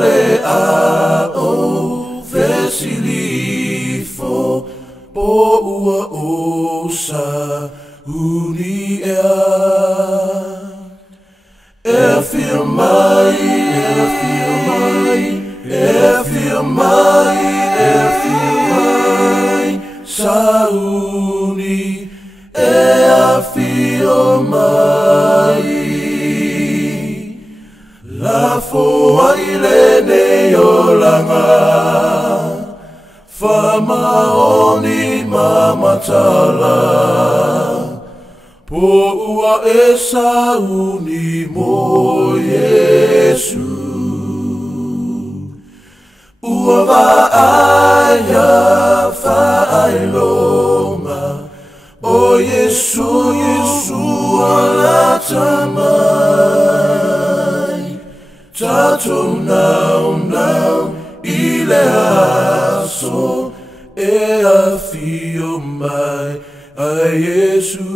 le a o fesilifo po ua osa uni e feel mai sauni e a feel mai la foaile ne olanga famaoni mamatala po ua e sauni mo Yesu ua vaaya failonga o Yesu ala tamai tato now ile aso e a fio mai a Yesu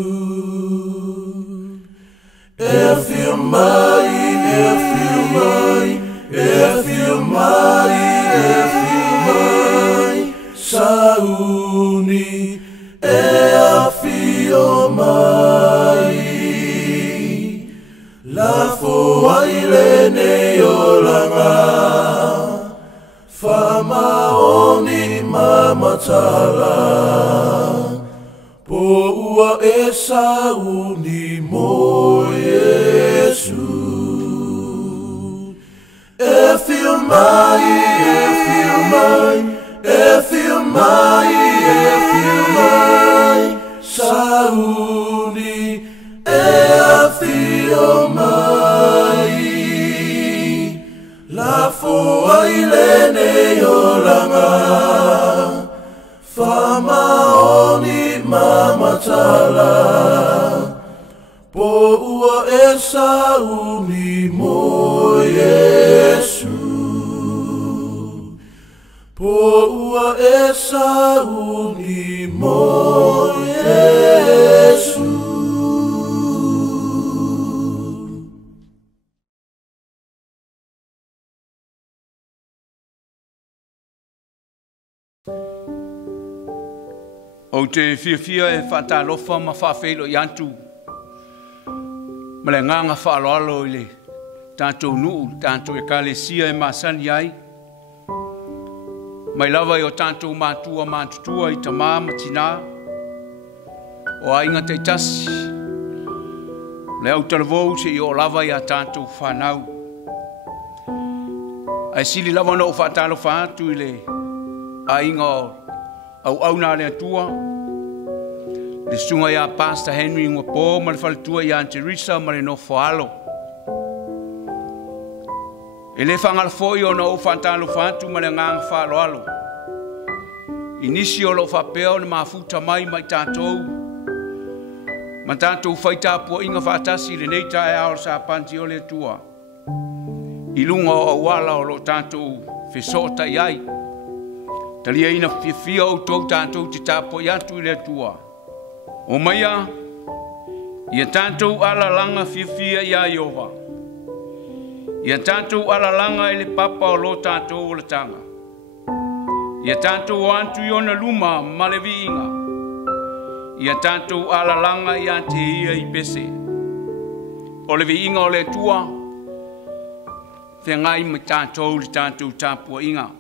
e fio mai sauni e a fio mai la foaile ne olanga famaoni mamatala po ua e sauni mo Yesu e fio mai sauni e a fio mai la foaile ne olanga famaoni mamatala po ua e sauni mo Yesu po ua e sauni mo Yesu. O te fia e whaatalofa ma whawhelo i antu. Ma le nganga whaaloalo i le tātou nuu, tātou e kālesia e māsani ai. Mai lava i o tātou mātua mātutua i ta māma tina. O ainga te tasi. Le au talavou se i o lava i a tātou whanau. Ai sili lava no whaatalofa atu i le ainga o au nā le atua. Le sunga ia Pastor Henry ngua pō ma le whaletua i Aunt Teresa ma le no whaalo. E le whangala fōi o na o whantalo whantu ma le nganga whaaloalo. Inisi o lo whapea o le mafuta mai tātou. Ma tātou whaitāpua inga whaatasi le neita e ao sa panti o le atua. I lunga o awala o lo tātou whesota i ai. Talia ina fia o tau tātou te tāpo i atu i le atua. O maia, ia tātou ala langa fia i a Iova. Ia tātou ala langa i le papa o lo tātou o le tanga. Ia tātou antu i ona luma ma le viinga. Ia tātou ala langa i ante ia i pese. O le viinga o le atua, whengai ma tātou le tātou tāpua inga.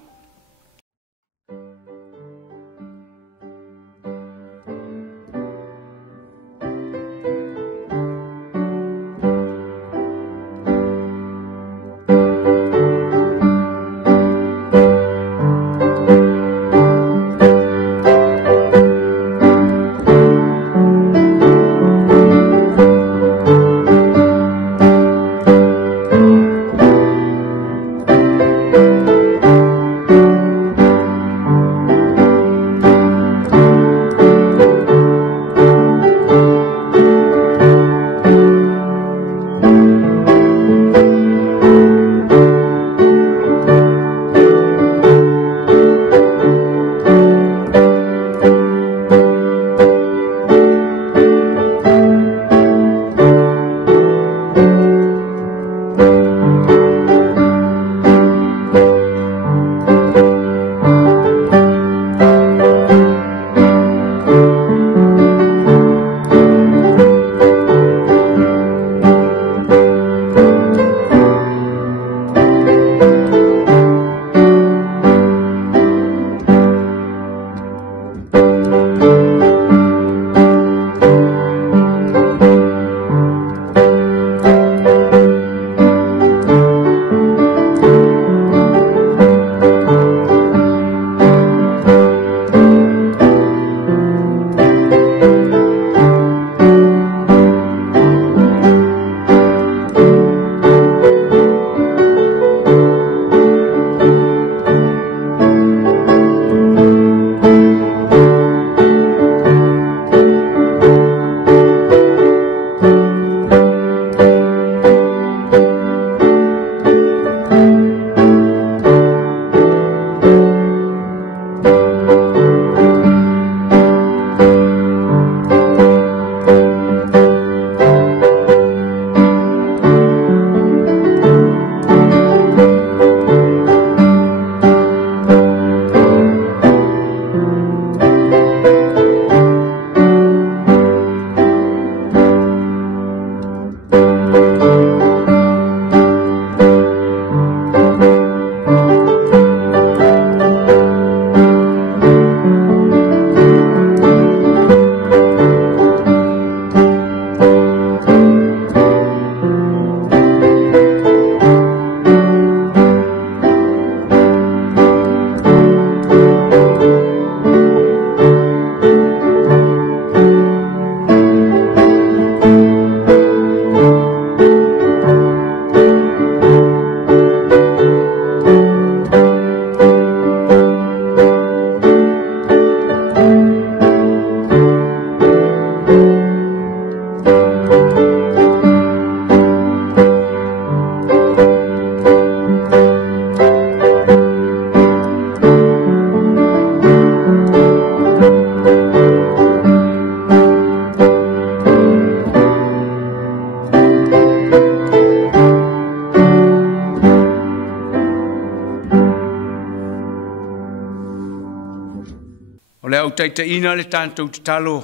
le au taitaina le tātou te talo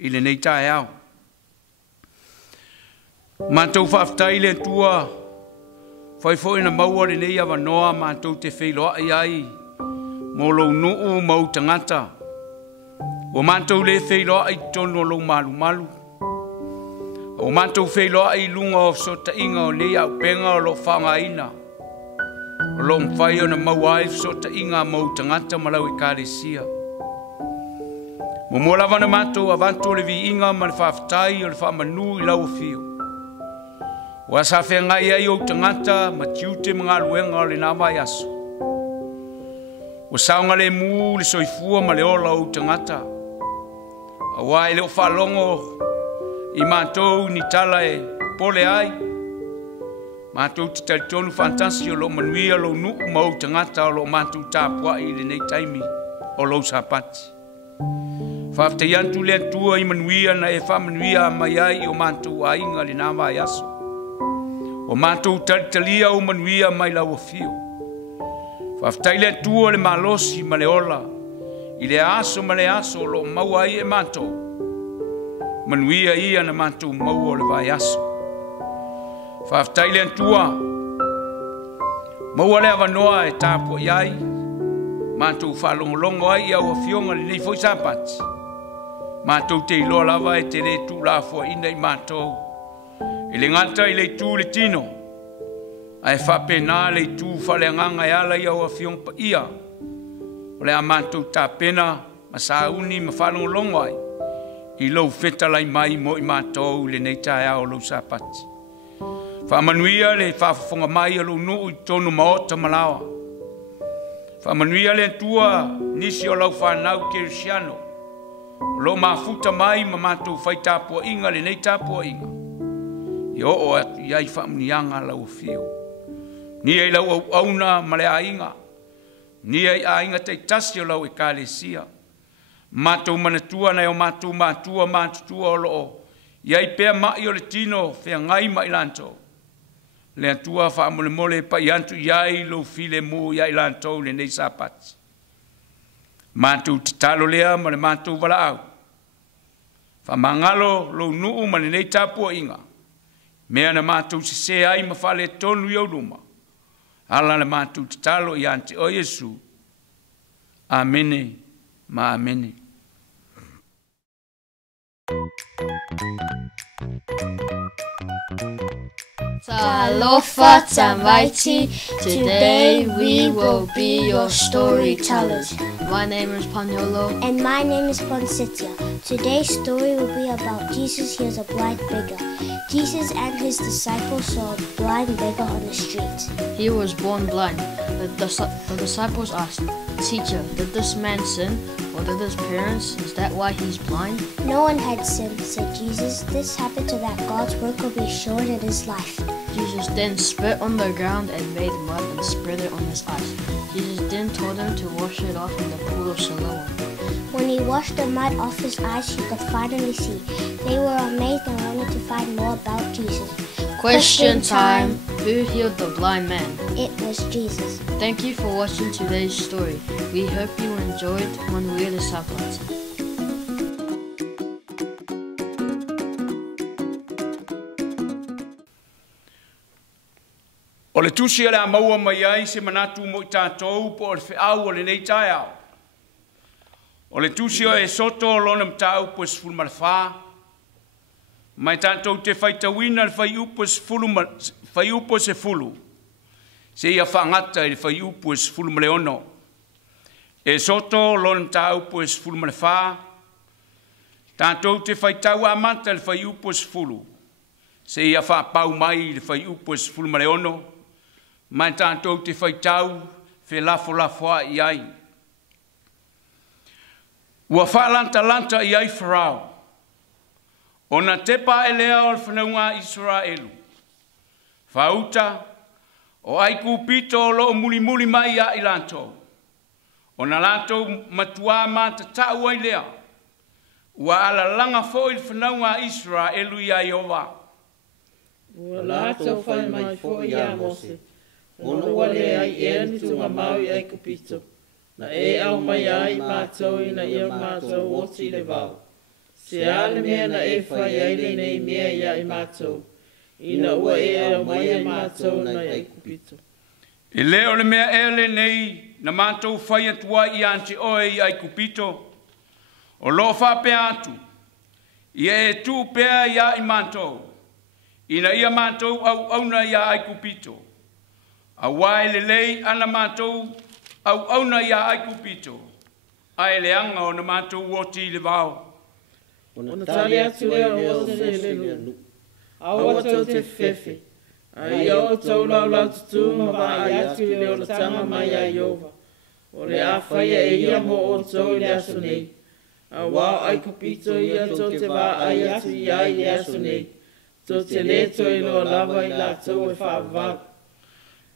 i le nei tae au. Mātou whaftai le tua, whai fo ina maua le nei awa noa mātou te whailoa ai mō lou nuu mau tangata. O mātou le whailoa ai tono lou malu malu. O mātou whailoa ai lunga o sota inga o nei au penga o lo whanga ina. O lo mwhai o na mauai sota inga mau tangata malau e kāresia. Mo mōlawa na mātou avanto le vi inga ma le whaftai o le whamanu i lau fio. Wa sa whengai ai o tangata ma tiute mga luenga o le nama i aso. Wa saunga le mu le soifua ma le ola o tangata. A wai le o whalongo i mātou ni tala e pole ai. Mātou te taritonu fantasi o lo manuia lo nuu ma o tangata o lo mātou tāpua i le nei taimi o lo sapati. Whafte yantu le tua i manuia na e whamanuia mai ai o mātou a inga le nama i aso. O mātou taritalia o manuia mai lau o fio. Whaftai le tua le malosi ma le ola. I le aso ma le aso lo mau ai e mātou. Manuia ia na mātou mau o le vai aso. Whaftai le tua. Mau ale avanoa e tāpua iai. Mātou whalongolongo ai au a fionga le nei foi sapati. Mātou te iloa lava e te le tū la fua ina i mātou. I le ngata i le tū le tino. Ai whapena le tū whale anganga e ala i au a fiong pa ia. O le a mātou tā pena ma sauni ma whanong longo ai. I lau wheta lai mai mo i mātou le nei tae au lau sapati. Whamanuia le whawhafonga mai alo nuu i tonu maota malawa. Whamanuia le tua nisi o lau whanau kerisiano. Lo mafuta mai ma mātou whai tāpua inga le nei tāpua inga. I o atu iai whamnianga lau fio. Ni ei lau au auna ma le ainga. Ni ei ainga te tasi o lau e kālesia. Mātou manatua nei o mātou mātua o loo. Iai pēr mai o le tino whea ngai mai lanto. Le atua whaamole mole pa i antu iai lo file mo iai lanto le nei sapati. Mātou te talo lea ma le mātou wala au. Whamangalo lo nuu ma le nei tāpua inga. Mea na mātou se ai ma whale tonu i auruma. Ala na mātou te talo i ante o Yesu. Amene, ma amene. Talofa Tamaiti, today we will be your storytellers. My name is Panyolo. And my name is Ponsitia. Today's story will be about Jesus heals a blind beggar. Jesus and his disciples saw a blind beggar on the street. He was born blind. The disciples asked, "Teacher, did this man sin, or did his parents? Is that why he's blind?" No one had sinned, said Jesus. This happened so that God's work will be shown in his life. Jesus then spit on the ground and made mud and spread it on his eyes. Jesus then told him to wash it off in the pool of Siloam. When he washed the mud off his eyes, he could finally see. They were amazed and wanted to find more about Jesus. Question time. Who healed the blind man? It was Jesus. Thank you for watching today's story. We hope you enjoyed Manuia le Sapati. O le tusi ala maua mai ai se manatu mo i tātou po o le whiau o le nei tae au. O le tusi o e soto o lona mtau po e sifuru malawha. Mai tātou te whaitawina le whaiupo se fulu. Se ia whangata i le whaiupo se fulu maleono. E soto o lona mtau po e sifuru malawha. Tātou te whaitau amata le whaiupo se fulu. Se ia whapau mai le whaiupo se fulu maleono. Mai tātou te whaitau, whe lafo i ai. Ua whaalanta i ai wharau. O na tepa e lea o le whanaunga Israelu. Whauta, o ai kupito o lo muli mai a i lanto. O na lanto matua mata tau ai lea. Ua ala langa fo i le whanaunga Israelu i ai ova. Ua lato whai mai fo i a Mose. Ono wale ai e ni tunga mau i ai kupito. Na e au mai ai mātou ina ia mātou o ti le vau. Se ale mea na e whai aile nei mea ia i mātou. Ina ua e au mai ai mātou na i kupito. E leo le mea ele nei na mātou whai atua i ante oe i ai kupito. O lo whape atu. Ia e tū pea ia i mātou. Ina ia mātou au auna ia ai kupito. A wai le lei ana mātou au auna ia ai kupito. Ai le anga o na mātou woti le vau. Ona tali atu e o se le lu. Awa tau te fefe. Ai o tau lau lau tutu ma ba ai atu le o la tanga mai a Iova. O le a whaia e ia mo o tau le aso nei. A wao ai kupito ia tau te wā ai atu i ai le aso nei. Tau te leto i loa lava i la tau e whaavau.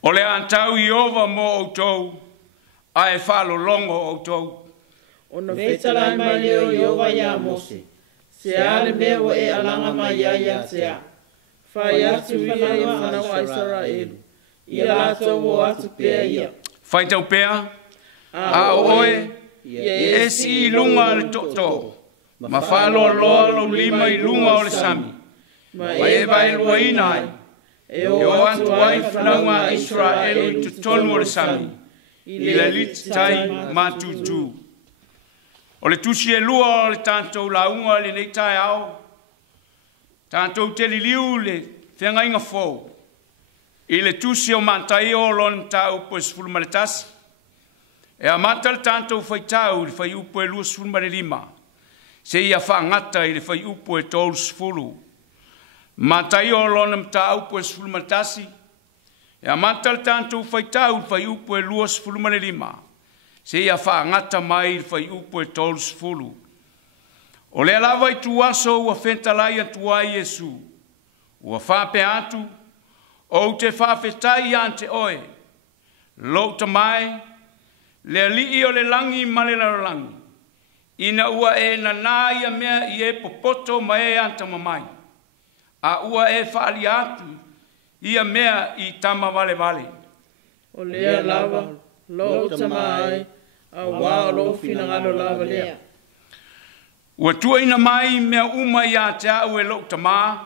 O le antau Iova mo o tau. Ai whalo longo o tau. Ona whetalai mai leo Iova ia Mose. Se ale mea wa e alanga mai ia te a. Whai atu ia i whanau a Israelu. Ia lātou o atu pēa ia. Whai tau pēa. A oe. E si i lunga le toto. Ma whalo loa lo lima i lunga o le sami. Ma e vai lua inai. E o atu ai whanau a Israelu tu tonu o le sami. I le liti tai mātutu. O le tusi e lua o le tātou launga le nei tai au. Tātou te li liu le whenga inga fōu. I le tusi o mātai o lon tā upo e sfulma le tasi. E a mata le tātou whai tāu le whai upo e lua sfulma le lima. Se ia whaangata i le whai upo e tōru sfulu. Mātai o lon tā upo e sfulma le tasi. E a mata le tātou whai tāu le whai upo e lua sfulma le lima. Se ia whaangata mai le whai upo e tōru sfulu. O le alawa i tu aso ua whentalai atua i Jesu. Ua whape atu, o te whawhetai ante oe. Louta mai, le alii o le langi ma le langi. Ina ua e na nāia mea i e popoto ma e anta mamai. A ua e whaali atu, ia mea i tama vale vale. O lea lava, louta mai, a wā lo fina ngalo lava lea. Ua tua ina mai mea uma i a te au e louta maa.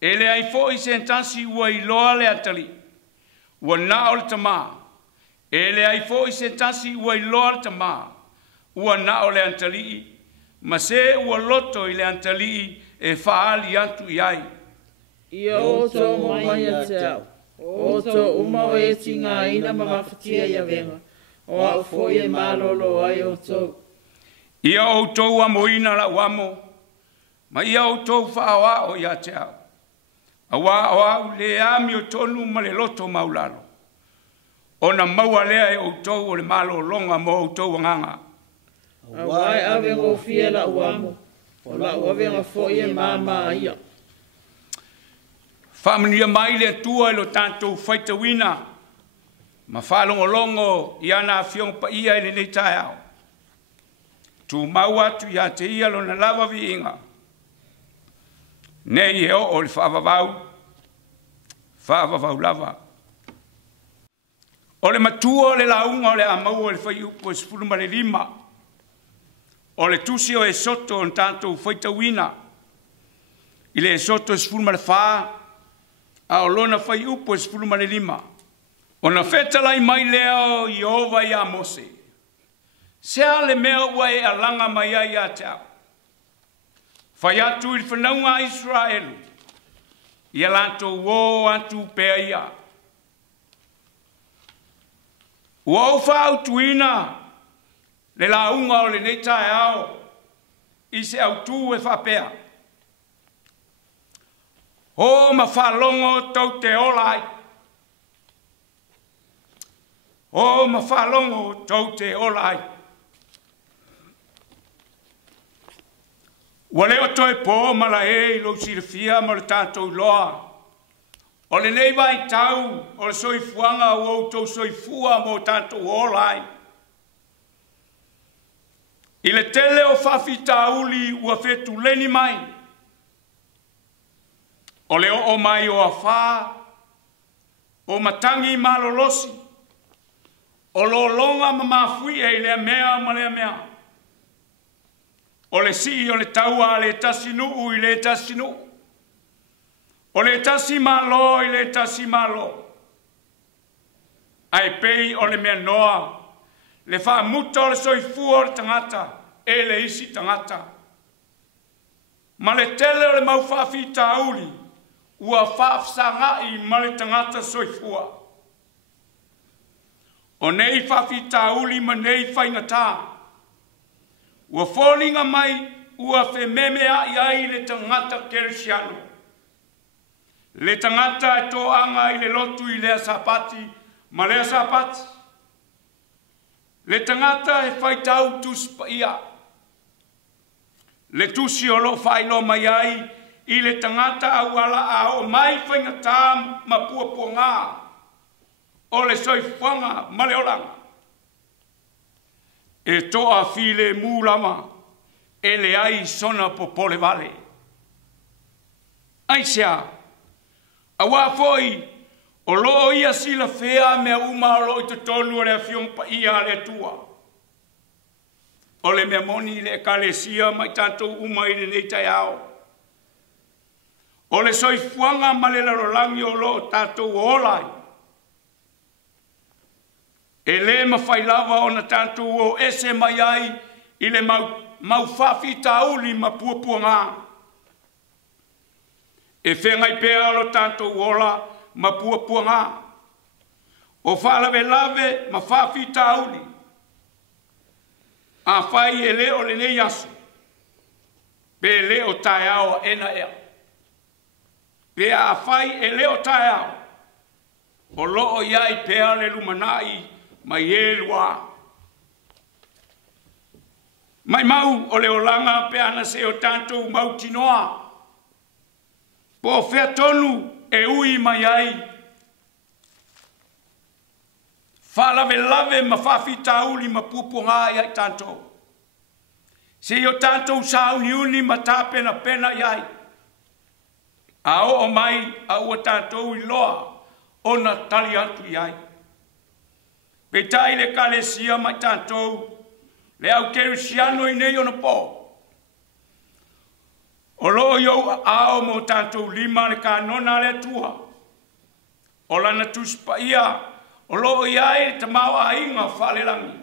E le ai fo i sentasi ua i loa le atali. Ua nao le tamaa. E le ai fo i sentasi ua i loa le tamaa. Ua nao le antali. Ma se ua loto i le antali e faali antu i ai. Ia o tō mai a te au. O tō uma o e tinga ina ma mawhatia ia venga. O au fo i e malolo ai o tō. Ia o tō amoina la uamo. Ma ia o tō whaawa o ia te au. Awa o au le ami o tonu ma le loto maulalo. O na maua lea e o tō o le malo longa mo o tō wanganga. Awai ave ngo fie la uamo. O la uave nga fo i e mama ia. Whamania mai le tua e lo tanto whaita wina. Ma whalongo longo i ana whiong pa ia e nei tae au. Tu mau atu ia te ia lo na lava vi inga. Nei e o le whaavavau. Whaavavau lava. O le matua o le launga o le amau o le whai upo e spuluma le lima. O le tusi o e soto o tanto whaita wina. I le soto e spuluma le whaa. A o lona whai upo e spuluma le lima. O na whetalai mai leo i ova i a Mose. Sea le mea ua e alanga mai ai a te au. Whai atu i whanaunga Israelu. Ia lanto wō atu pēa ia. Ua o whau tuina. Le launga o le neitai au. I se au tū e whapea. O ma whalongo tau te olai. O ma whalongo tau te olai. Ua leo toi pō mala e lo sirifia ma le tātou loa. O le nei vai tau o le soifuanga o outou soifua mo tātou olai. I le tele o whawhita uli ua whetu leni mai. O leo o mai o a whā, o matangi malolosi. O lo longa ma mafui e le mea ma le mea. O le si o le taua le tasinu i le tasinu. O le tasi malo i le tasi malo. Ai pei o le mea noa. Le wha muta o le soifua o le tangata. E le isi tangata. Ma le tele o le mau whaafi tauli. Ua whaafsanga i ma le tangata soifua. O nei whaafi tauli ma nei whaingata. Ua wholinga mai ua whememea i ai le tangata kerisiano. Le tangata e tō anga i le lotu i lea sapati, ma lea sapati. Le tangata e whaitau tuspa ia. Le tusi o lo whailo mai ai i le tangata au ala a o mai whaingata ma puapua ngā. O le soifuanga ma le olanga. E toa file mūlama e le ai sona popole vale. Aisea, awa foi o loo ia sila fea mea uma o loo i te tonu o le afiongpa ia le tua. O le mea moni le kalesia mai tātou uma i le neitai ao. O le soifuanga ma le larolangi o loo tātou olai. E le mawhailava o na tātou o ese mai ai i le mau whawhi tauli ma puapua ngā. E whengai pēa o tātou ola ma puapua ngā. O whalawe lave ma whawhi tauli. A whai e le o le nei asu. Pe le o tae ao ena ea. Pe a whai e le o tae ao. O loo iai pēa le lumanai mai e lua. Mai mau o le olanga pe ana se o tātou mau tinoa. Po whea tonu e ui mai ai. Whalawe lave ma whawhi tauli ma pupu ngā iai tātou. Se o tātou sauni uni ma tāpena pena iai. A o mai a ua tātou i loa o na tali atu iai. Petai le kalesia mai tātou, le au kerisiano i nei ona pō. O loo iau ao mo tātou lima le kānona le tua. O lana tuspa ia, o loo iai te mau a inga whalelangi.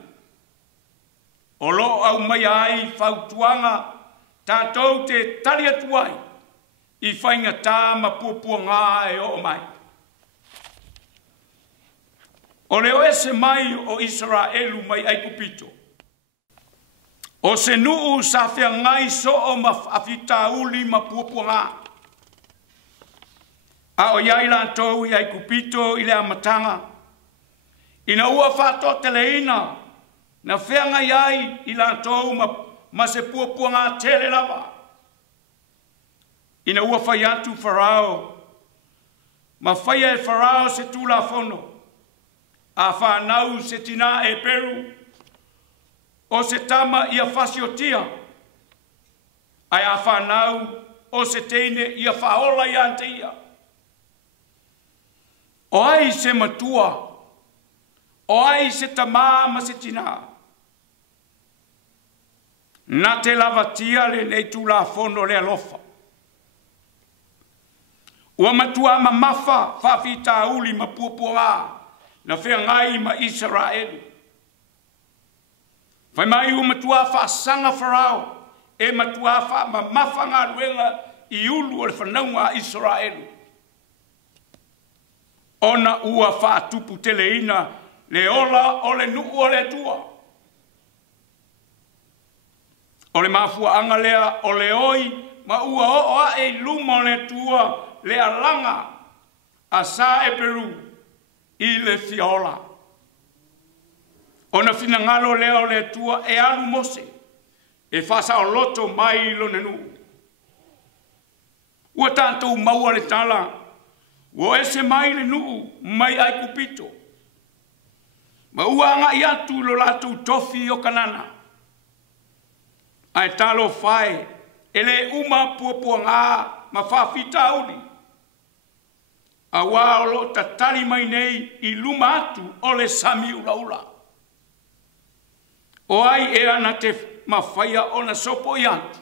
O loo au mai ai whautuanga, tātou te tali atuai, i whainga tā ma puapua ngā e o mai. O leo ese mai o Israelu mai aikupito. O se nuu sa whea ngai so o ma awhita uli ma puapua ngā. A o iai lantou i aikupito i le amatanga. Ina ua whato te leina na whea ngai ai i lantou ma se puapua ngā tele lava. Ina ua whai atu Farao. Ma whai e Farao se tūla whono. A whanau se tina e Peru, o se tama ia whasiotia. Ai a whanau o se teine ia whaola i ante ia. O ai se matua, o ai se tamama se tina. Na te lavatia le nei tūla whono le alofa. Ua matua ma mafa whawhita uli ma puapua na whea ngai ma Israelu. Whai mai u matua whaasanga Farao, e matua wha ma mawhanga ruenga i ulu o le whanaunga Israelu. Ona ua whaatupu teleina le ola o le nuu o le tua. O le mafua anga lea o le oi, ma ua o a e luma o le tua le alanga a sa e Peru. I le fiola. Ona fina ngalo leo le tua e alu mose. E fasa o loto mai lo nenu. Ua tātou maua le tala. Ua ese mai le nuu mai ai kupito. Ma ua anga i atu lo latou tofi o kanana. Ai talo fai. Ele uma puapua ngā ma whawhita uli. A wā o lo tatari mai nei i luma atu o le sami ula ula. O ai e ana te mawhaia o na sopo i atu.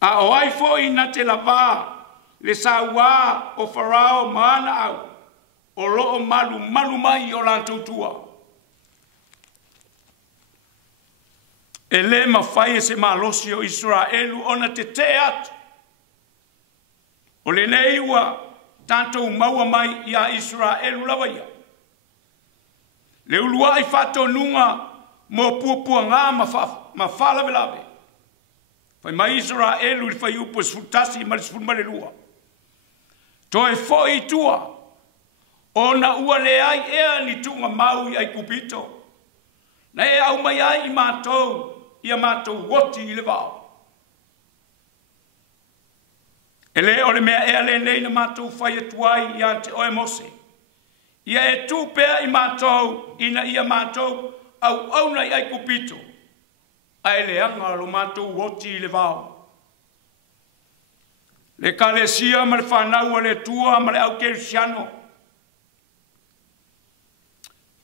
A o ai fo i na te lava le saua o Farao maana au. O loo malu mai o lantou tua. E le mawhaia se malosi o Israelu ona te te atu. O le nei ua tātou maua mai i a Israelu lawa ia. Le ulua i whato nunga mo puapua ngā mawhala velawe. Whai mai Israelu li whai upo sfutasi ma le sfutmale lua. Toi fo i tua. O na ua le ai ea ni tunga mau i ai kupito. Na e au mai ai i mātou, i a mātou woti i le vau. E le o le mea ea le nei na mātou whai atuai i ante oe mose. Ia e tūpea i mātou, ina i a mātou, au na i ai kupito. Ai le anga lo mātou woti i le vau. Le kalesia ma le whanau le tua ma le au kerisiano.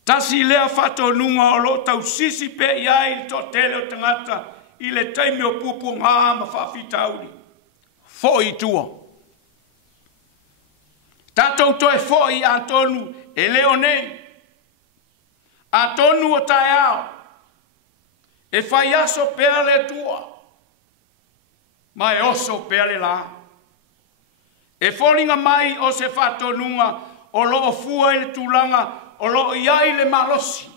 Tasi lea whato nunga o lo tau sisi pe iai to tele o tangata i le taimi o pupu ngā ma whawhita auri. Fo i tua. Tātou toi fo i Antonu e leo nei. Antonu o tae ao. E whai aso pea le tua. Ma e oso pea le la. E wholinga mai o se whato nunga o lo o fua i le tūlanga o lo iai le malosi.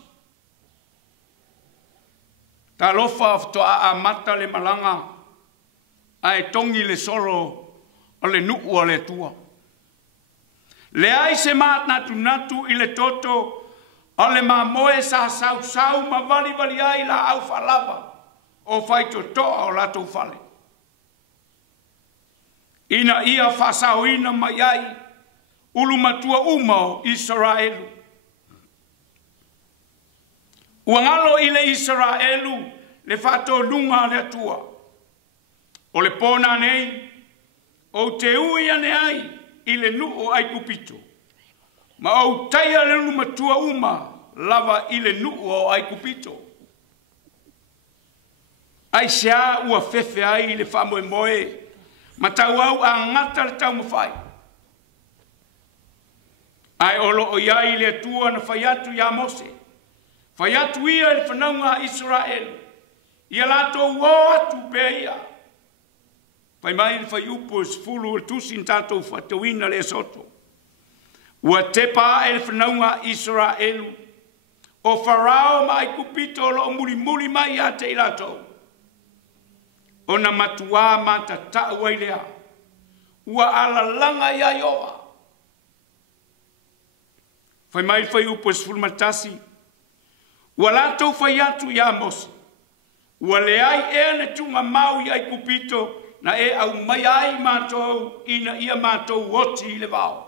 Ta lofa to a mata le malanga ai tongi le solo o le nuku o le tua. Le ai se mat natu i le toto o le mamoe sa sau ma vali ai la au falava o fai totoa o lato fale. Ina ia fasao ina mai ai ulu matua umao Israelu. Uangalo i le Israelu le fato lunga le tua. O le pona nei, o te ui ane ai i le nuo ai kupito. Ma o taia le lumatua uma lava i le nuo ai kupito. Ai sea ua fefe ai i le famoe moe, ma tau au a ngata le tau mawhai. Ai olo o iai le tua na whaiatu ya Mose. Whai atu ia e whanaunga Israel. Ia lato o atu pe ia. Whai mai whai upo sfulu o tusin tātou whatauina le soto. Ua tepa e whanaunga Israel. O Farao mai kupito lo muri mai a te ilatou. O na matua mata ta'u ai lea. Ua ala langa ia ioa. Whai mai whai upo sfulu matasi. Ua latou whai atu ia Mose. Ua le ai e ne tunga mau i ai kupito na e au mai ai mātou ina ia mātou woti i le vau.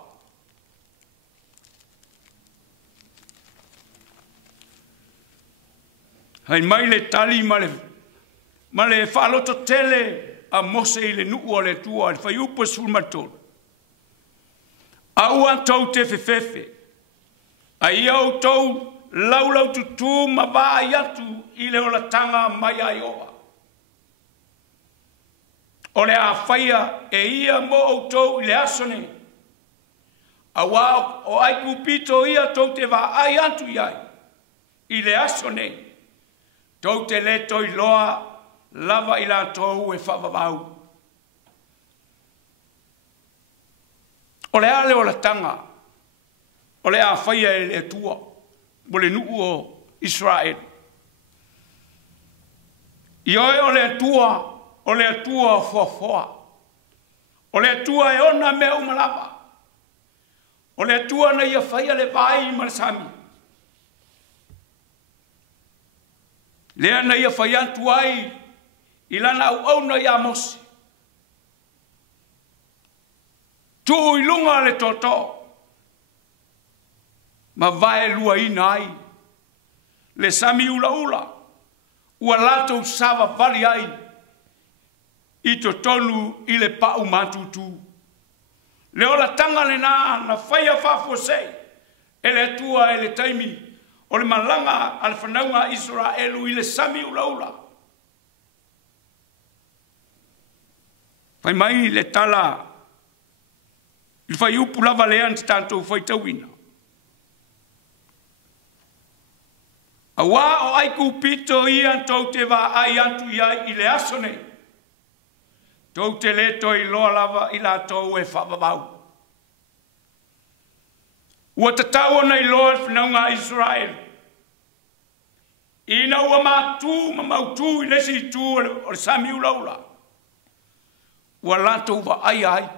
Hai mai le tali ma le whaloto tele a Mose i le nuu o le tua le whai upo sulmatol. Au antou te fefefe. A ia au tau laulau tutu ma vai atu i le olatanga mai ai oa. O le a whaia e ia mo au tau i le asone. A wao o ai kupito ia tau te wa ai atu iai. I le asone. Tau te leto i loa lava i la tau e whawawau. O le ale olatanga. O le a whaia e le tua. O le nuu o Israel. Ioi o le tua foa. O le tua e ona me umalava. O le tua na ia whaia le vai i marasami. Lea na ia whaia tuai i lana au na ia Mose. Tu i lunga le toto. Ma vai lua ina ai. Le sami ula. Ua lato sava vali ai. I to tonu i le pau matutu. Le ola tanga le na whaia whafo sei. E le tua e le taimi. o le malanga al whanaunga Israelu i le sami ulaula. Whai mai le tala, i whai upu lava lean te tātou whai tauina. A wā o aiku pito i antou te wā ai antu i le aso nei. Tau te leto i loa lava i la tau e whapapau. Ua te tau ana i loa whanaunga Israel. Ina ua mātū ma mautū i lesi tū o le sami ulaula. Ua lantou wa ai ai.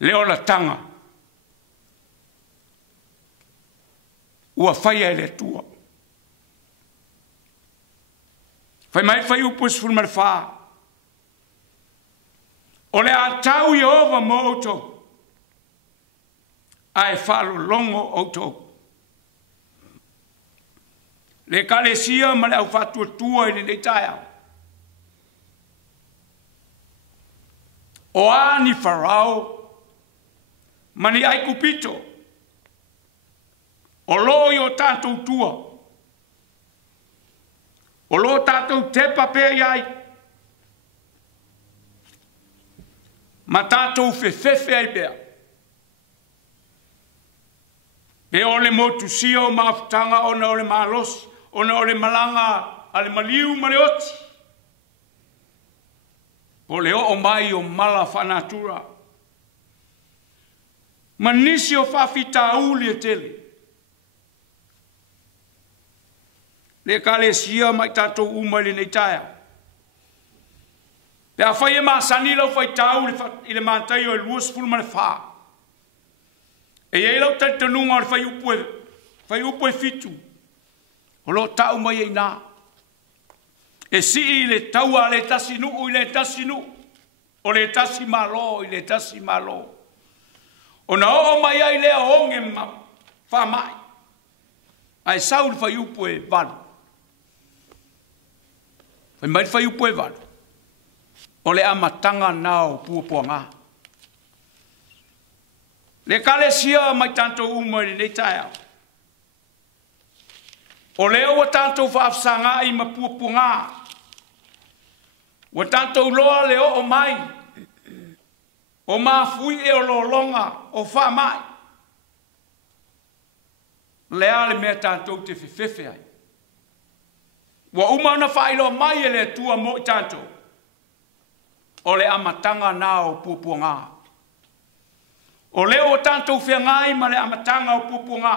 Leo la tanga. Ua whaia ele tua. Whai mai whai upus fulmar wha. O le a tau Jehova mo auto. Ai whalo longo auto. Le kalesia ma le au whatua tua i le taia. O ani Farao. Mani ai kupito. O loi o tātou tua. O lo tātou te pape iai. Ma tātou fefefe ai bea. Pe o le motu sia o maafutanga o na o le maalosi. O na o le malanga a le maliu ma le oti. O le o mai o mala whanatura. Ma nisi o whawhita uli e tele. Le kale sia mai tātou umali nei taia. Pe a whai e maasani lau whai tau i le mātai o e luas fulma le wha. E ei lau tai tanunga o le whai upo e fitu. O lo tau mai ei nā. E si i le taua le tasi nu o i le tasi nu. O le tasi malo i le tasi malo. O na o mai ai lea onge wha mai. Ai sau le whai upo e valu. Whai mai whai upo e valu. O le amatanga nao puapua ngā. Le kale sia mai tātou umari nei taia. O leo wa tātou whaafsanga i ma puapua ngā. Wa tātou loa leo o mai. O mafui e o lo longa o wha mai. Lea le mea tātou te whewhewe ai. Wa umana whailo mai e le tua mo i tātou. O le amatanga nao puapua ngā. O leo o tātou whengai ma le amatanga o puapua ngā.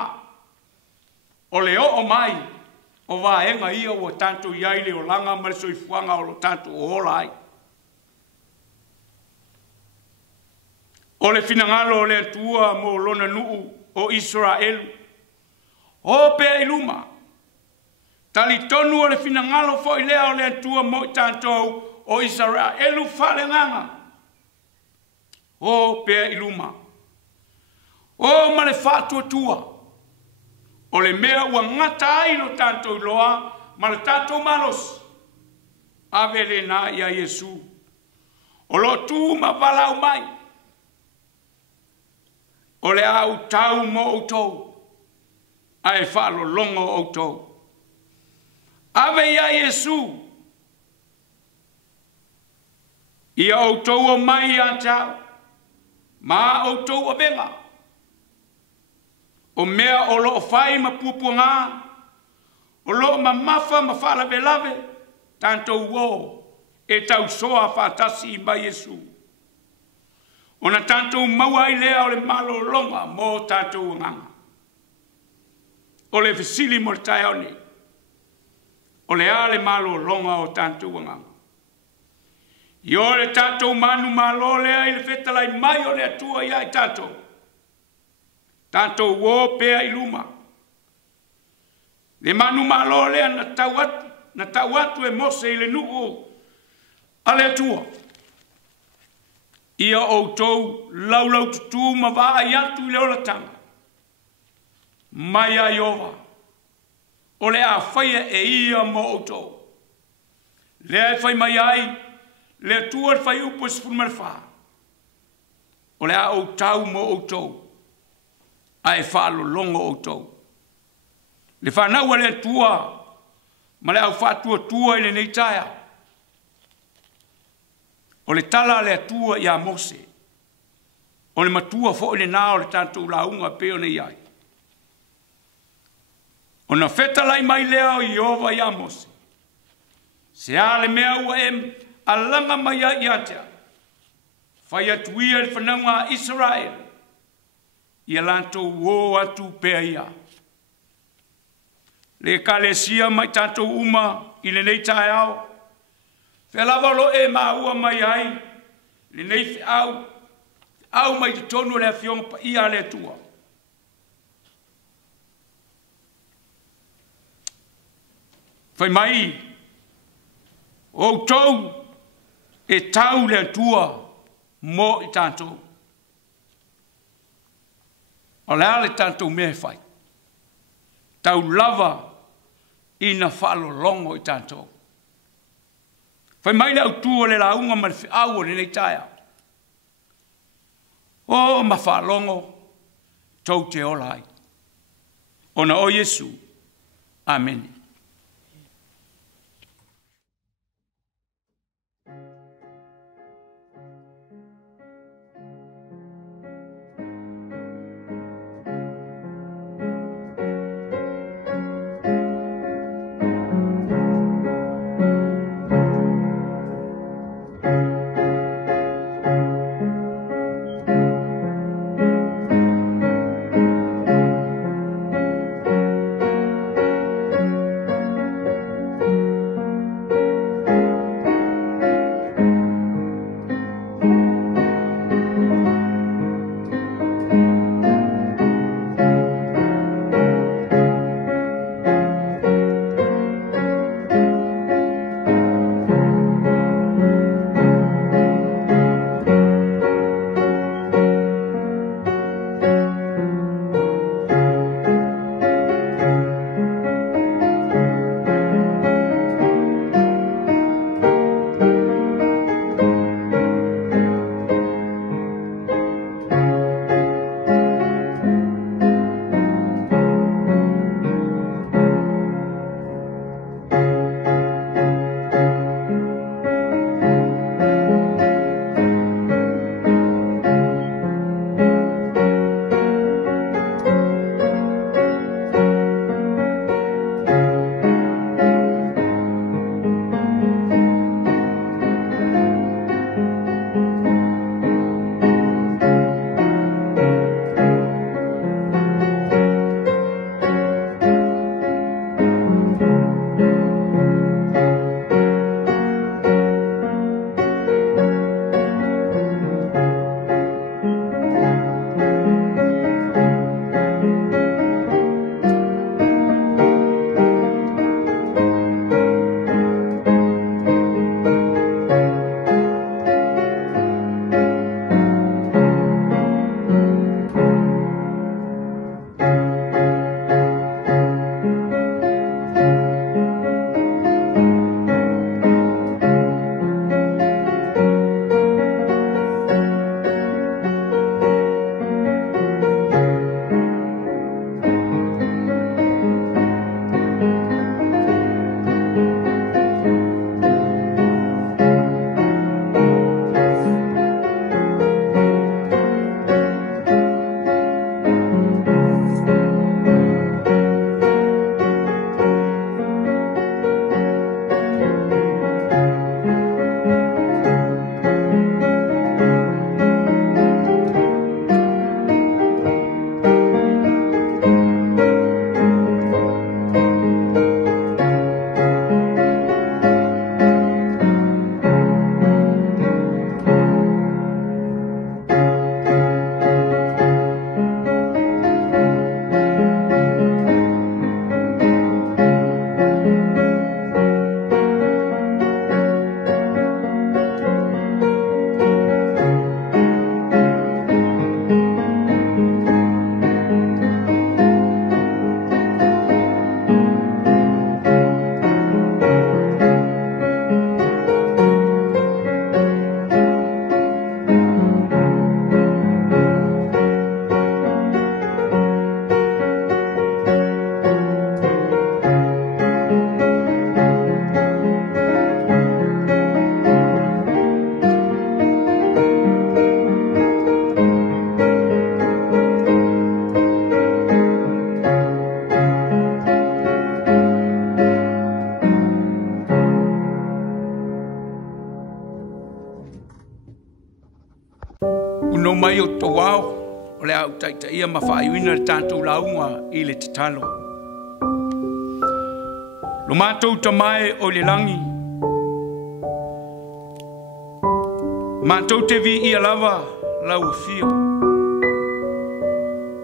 O leo o mai. O waenga ia o tātou iaile o langa ma le soifuanga o lo tātou o hola ai. O le finangalo o le atua mo lona nuu o Israel. O pea iluma. Tali tonu o le finangalo fo i lea o le atua mo i tātou o Israelu whale nganga. O pea iluma. O ma le whātua tua. O le mea ua ngata ai lo tātou loa ma le tātou malos. Ave le nā ia Yesu. O lo tū ma walau mai. O le au tau mo outou. Ai whalo longo outou. Ave ia Yesu. Ia outou o mai a tau. Ma outou o venga. O mea o lo whai ma puapua ngā. O lo ma mafa ma whalave lave. Tātou wō. E tau soa whātasi i mai Yesu. O na tātou maua i lea o le malo longa mō tātou nganga. O le fesili mo le tai aone. O le ale malo longa o tātou nganga. I o le tātou manu malo lea i le whetalai mai o le atua ia i tātou. Tātou wō pēa i luma. Le manu malo lea na tau atu e mose i le nuu a le atua. Ia outou laulau tutu ma waa i atu i le olatanga. Mai a Iova. O le a whaia e ia mo outou. Le a whai mai ai, le atua whai upo e sifurumare wha. o le a o tau mo o tau, a e whaalo longo o tau. Le whanau le tua, ma le au whatua tua i le nei taia. O le tala le atua i a Mose, o le matua fo le nao le tātou launga peo nei ai. O na whetalai mai lea o Iova i a Mose, se a le mea ua alanga mai a i atea, whai atuia le whanaunga a Israel, i a lantou o atu pea ia. Le kalesia mai tātou uma i le nei tae au, whelawalo e maua mai ai, le nei au mai te tonu le awhionga pa ia le tua. Whai mai, o tau e tau le tua mo i tātou. O le ale tātou me whai. Tau lava i na whaalo longo i tātou. Whai mai le au tua le launga ma le whiau le nei taia. O ma whaalongo tau te olai. Ona o Yesu. Amen. o to wao o le au taita ia mawhaiwina le tātou launga i le tatalo. Lo mātou tamae o le langi. Mātou te vi ia lava lau fio.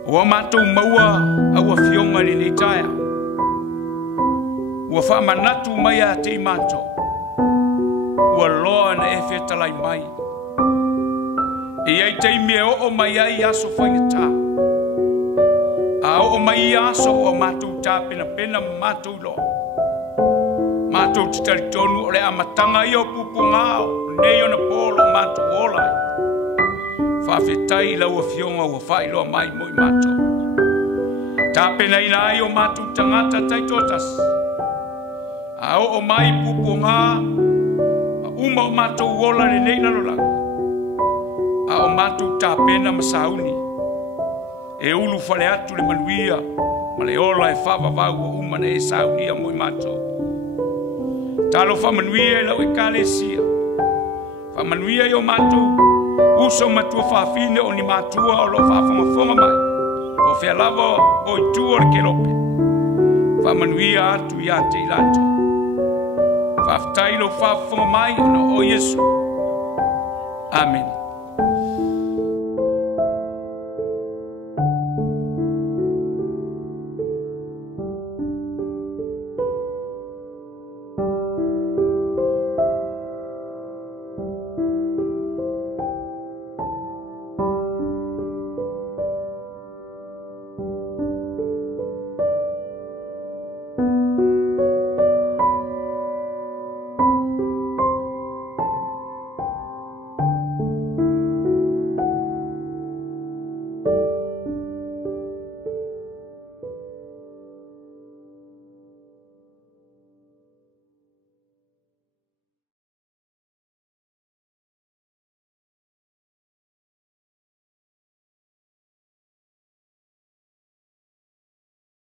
Ua mātou maua au a fionga le nei taia. Ua wha manatu mai a te mātou. Ua loa na e whetalai mai. E ai teimie o mai ai aso whaingata. A o mai aso o mātou tā pena pena mātou loa. Mātou te taritonu o le amatanga i o pupu ngāo. Nei o na polo mātou olai. Whawhetai lau a fionga ua whailoa mai moi mātou. Tā pena ina ai o mātou tangata taitotas. A o mai pupu ngā. A uma o mātou ola le nei nalolanga. A o mātou tā pena masauni. E ulu whale atu le manuia. Ma le ola e whawawau o umana e saunia moi mātou. Talo whamanuia e lau e kālesia. Whamanuia i o mātou. Uso matua whawhine o ni mātua o lo whawhangafonga mai. O whea lava o i tua le kerope. Whamanuia atu i ate i lato. Whawhtai lo whawhangamai o na o Yesu. Amen.